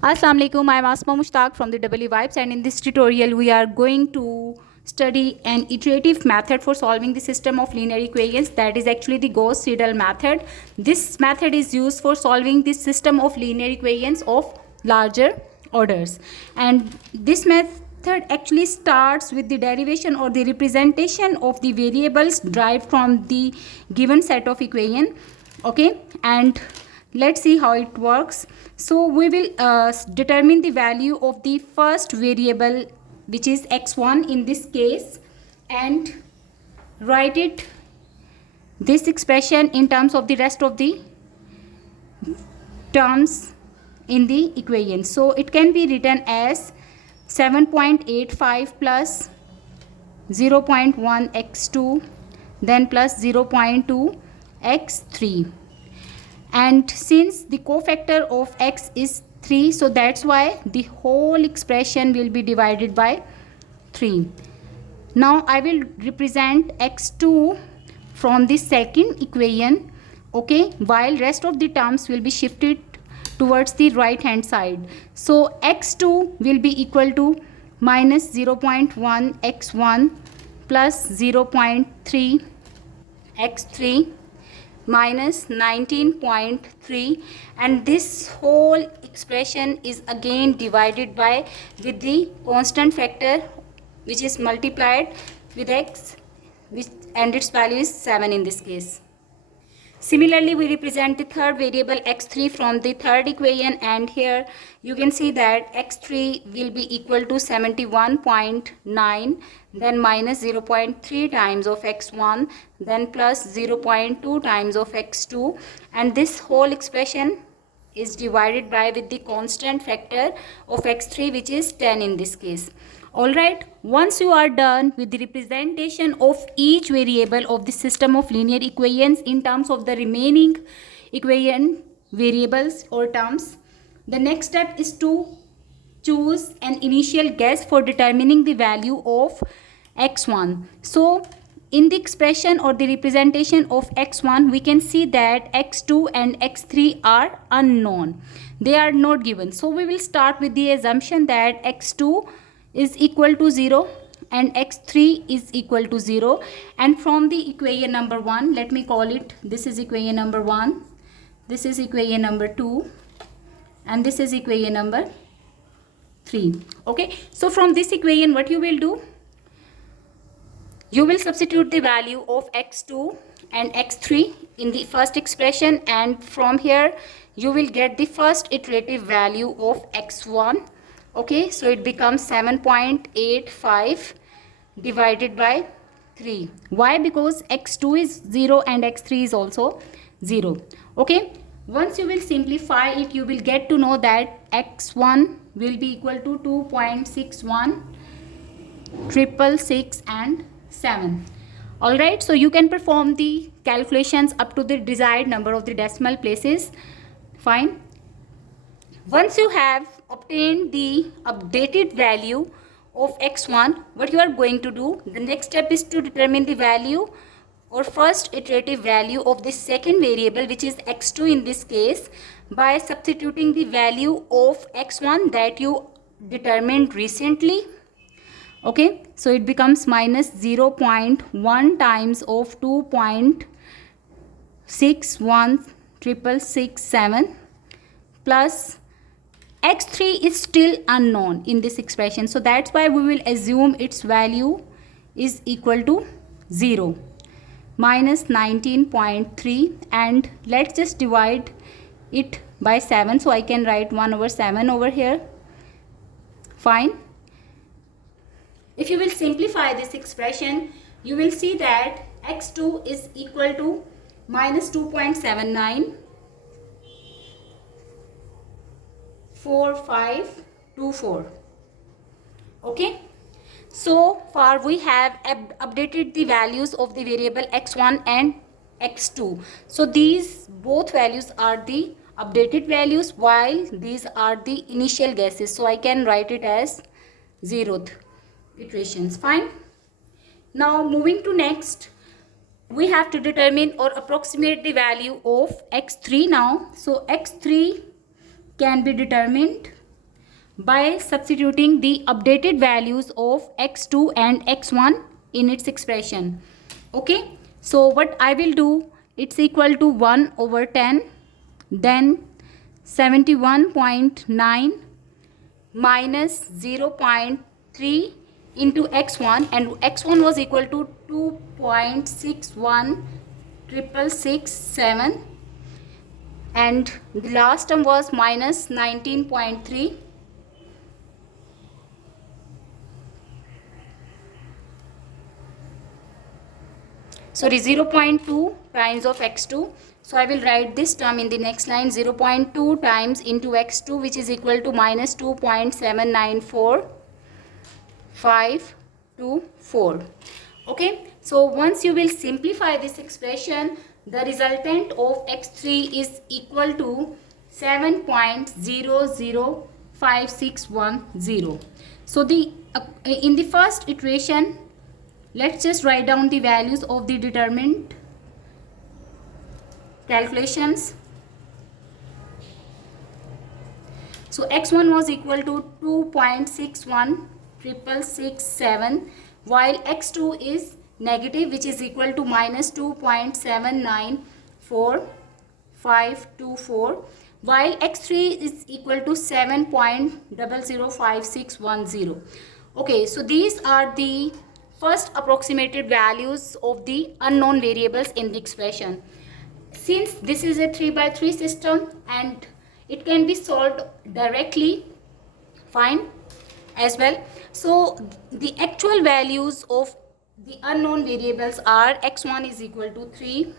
Assalamu alaikum, I am Asma Mushtaq from the W Vibes, and in this tutorial we are going to study an iterative method for solving the system of linear equations, that is actually the Gauss-Seidel method. This method is used for solving the system of linear equations of larger orders, and this method actually starts with the derivation or the representation of the variables derived from the given set of equation. Okay, and let's see how it works. So we will determine the value of the first variable, which is x1 in this case, and write it this expression in terms of the rest of the terms in the equation. So it can be written as 7.85 plus 0.1 x2 then plus 0.2 x3, and since the cofactor of x is 3, so that's why the whole expression will be divided by 3. Now I will represent x2 from the second equation, okay, while rest of the terms will be shifted towards the right hand side. So x2 will be equal to minus 0.1 x1 plus 0.3 x3 minus 19.3, and this whole expression is again divided by with the constant factor which is multiplied with x, and its value is 7 in this case. Similarly, we represent the third variable x3 from the third equation, and here you can see that x3 will be equal to 71.9, then minus 0.3 times of x1, then plus 0.2 times of x2, and this whole expression is divided by with the constant factor of x3, which is 10 in this case. Alright, once you are done with the representation of each variable of the system of linear equations in terms of the remaining equation variables or terms, the next step is to choose an initial guess for determining the value of x1. So in the expression or the representation of x1, we can see that x2 and x3 are unknown. They are not given. So we will start with the assumption that x2 is equal to 0 and x3 is equal to 0, and from the equation number 1, let me call it, this is equation number 1, this is equation number 2, and this is equation number 3. Okay, so from this equation what you will do, you will substitute the value of x2 and x3 in the first expression, and from here you will get the first iterative value of x1. Okay, so it becomes 7.85 divided by 3. Why? Because x2 is 0 and x3 is also 0. Okay, once you will simplify it, you will get to know that x1 will be equal to 2.61, 666 and 7. Alright, so you can perform the calculations up to the desired number of the decimal places. Fine. Once you have obtained the updated value of x1, what you are going to do, the next step is to determine the value or first iterative value of the second variable, which is x2 in this case, by substituting the value of x1 that you determined recently. Okay, so it becomes minus 0.1 times of 2.616667 plus x3 is still unknown in this expression, so that's why we will assume its value is equal to 0, minus 19.3, and let's just divide it by 7, so I can write 1 over 7 over here. Fine. If you will simplify this expression, you will see that x2 is equal to minus 2.79 4524. Okay, so far we have updated the values of the variable x1 and x2. So these both values are the updated values, while these are the initial guesses, so I can write it as 0th iterations. Fine. Now moving to next, we have to determine or approximate the value of x3 now. So x3 can be determined by substituting the updated values of x2 and x1 in its expression. Okay, so what I will do, it's equal to 1 over 10, then 71.9 minus 0.3 into x1, and x1 was equal to 2.616667, and the last term was minus 19.3. Sorry, 0.2 times of x2. So I will write this term in the next line, 0.2 times into x2, which is equal to minus 2.794524. Okay, so once you will simplify this expression, the resultant of x3 is equal to 7.005610. So in the first iteration, let's just write down the values of the determined calculations. So x1 was equal to 2.616667, while x2 is negative, which is equal to minus 2.794524, while x3 is equal to 7.005610. Okay, so these are the first approximated values of the unknown variables in the expression. Since this is a 3 by 3 system and it can be solved directly, fine as well. So the actual values of the unknown variables are x1 is equal to 3,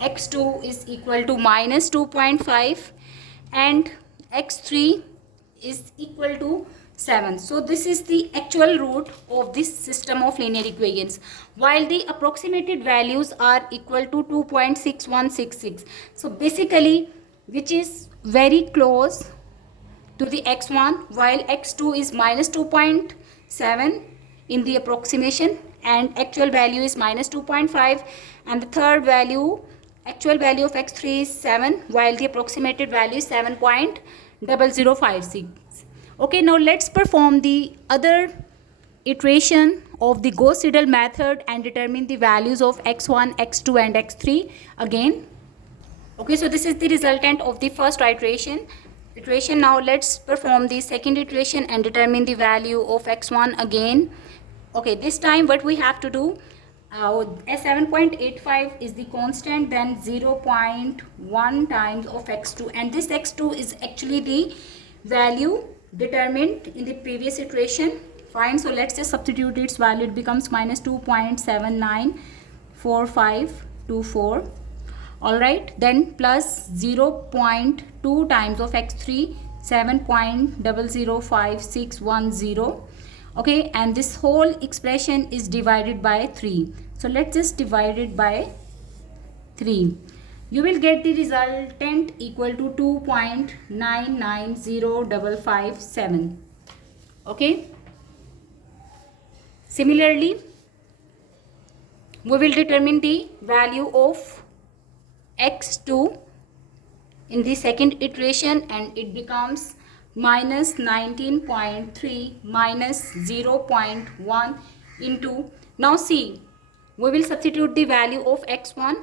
x2 is equal to minus 2.5, and x3 is equal to 7. So this is the actual root of this system of linear equations, while the approximated values are equal to 2.6166. So basically, which is very close to the x1, while x2 is minus 2.7 in the approximation and actual value is minus 2.5, and the third value, actual value of x3 is 7, while the approximated value is 7.0056. Okay, now let's perform the other iteration of the Gauss-Seidel method and determine the values of x1, x2 and x3 again. Okay, so this is the resultant of the first iteration. Now let's perform the second iteration and determine the value of x1 again. Okay, this time what we have to do, as 7.85 is the constant, then 0.1 times of x2, and this x2 is actually the value determined in the previous iteration. Fine, so let's just substitute its value. It becomes minus 2.794524. all right, then plus 0.2 times of x3, 7.005610. okay, and this whole expression is divided by 3. So let's just divide it by 3. You will get the resultant equal to 2.990557. okay, similarly we will determine the value of x2 in the second iteration, and it becomes minus 19.3 minus 0.1 into, now see, we will substitute the value of x1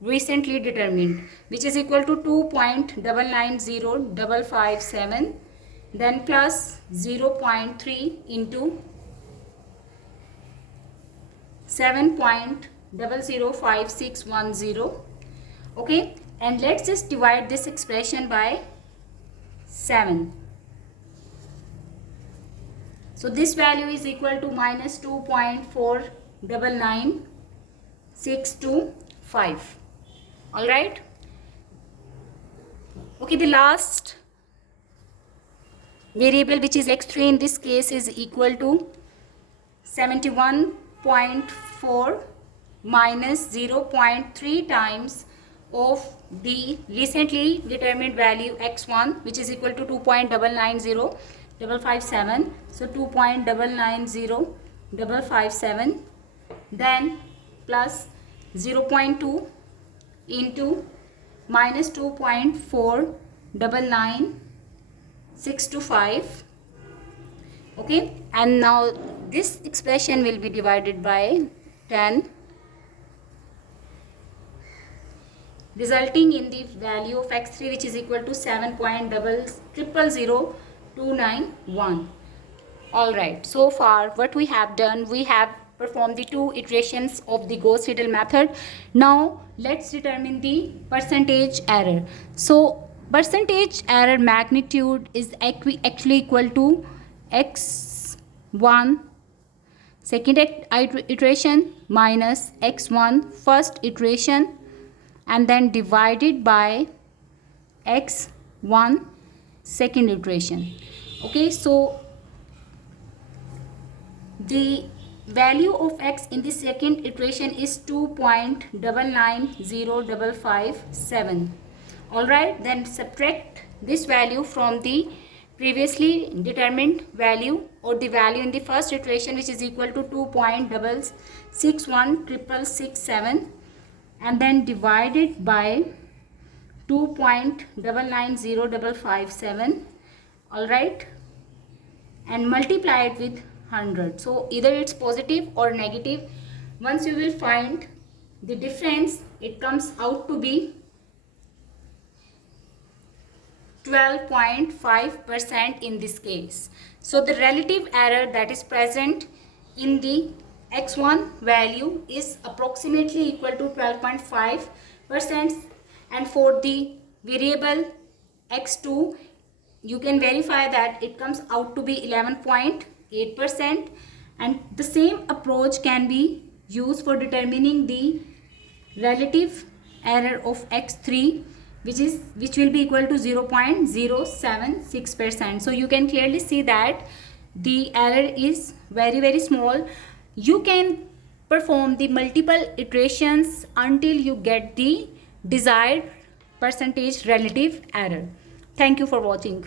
recently determined, which is equal to 2.990557, then plus 0.3 into 7.005610. okay, and let's just divide this expression by 7. So this value is equal to minus 2.499625. all right, okay, the last variable, which is x3 in this case, is equal to 71.4 minus 0.3 times of the recently determined value x1, which is equal to 2.990557. so 2.990557, then plus 0.2 into minus 2.499625. 6 to 5. Okay, and now this expression will be divided by 10, resulting in the value of x3, which is equal to 7.000291. All right, so far what we have done, we have performed the 2 iterations of the Gauss-Seidel method. Now let's determine the percentage error. So percentage error magnitude is actually equal to x1 second iteration minus x1 first iteration, and then divided by x1 second iteration. Okay, so the value of x in the second iteration is 2.990557. all right, then subtract this value from the previously determined value, or the value in the first iteration, which is equal to 2.6616667, and then divide it by 2.990557. all right, and multiply it with 100. So either it's positive or negative. Once you will find the difference, it comes out to be 12.5% in this case. So the relative error that is present in the x1 value is approximately equal to 12.5%, and for the variable x2 you can verify that it comes out to be 11.8%, and the same approach can be used for determining the relative error of x3, which will be equal to 0.076%. so you can clearly see that the error is very small. You can perform the multiple iterations until you get the desired percentage relative error. Thank you for watching.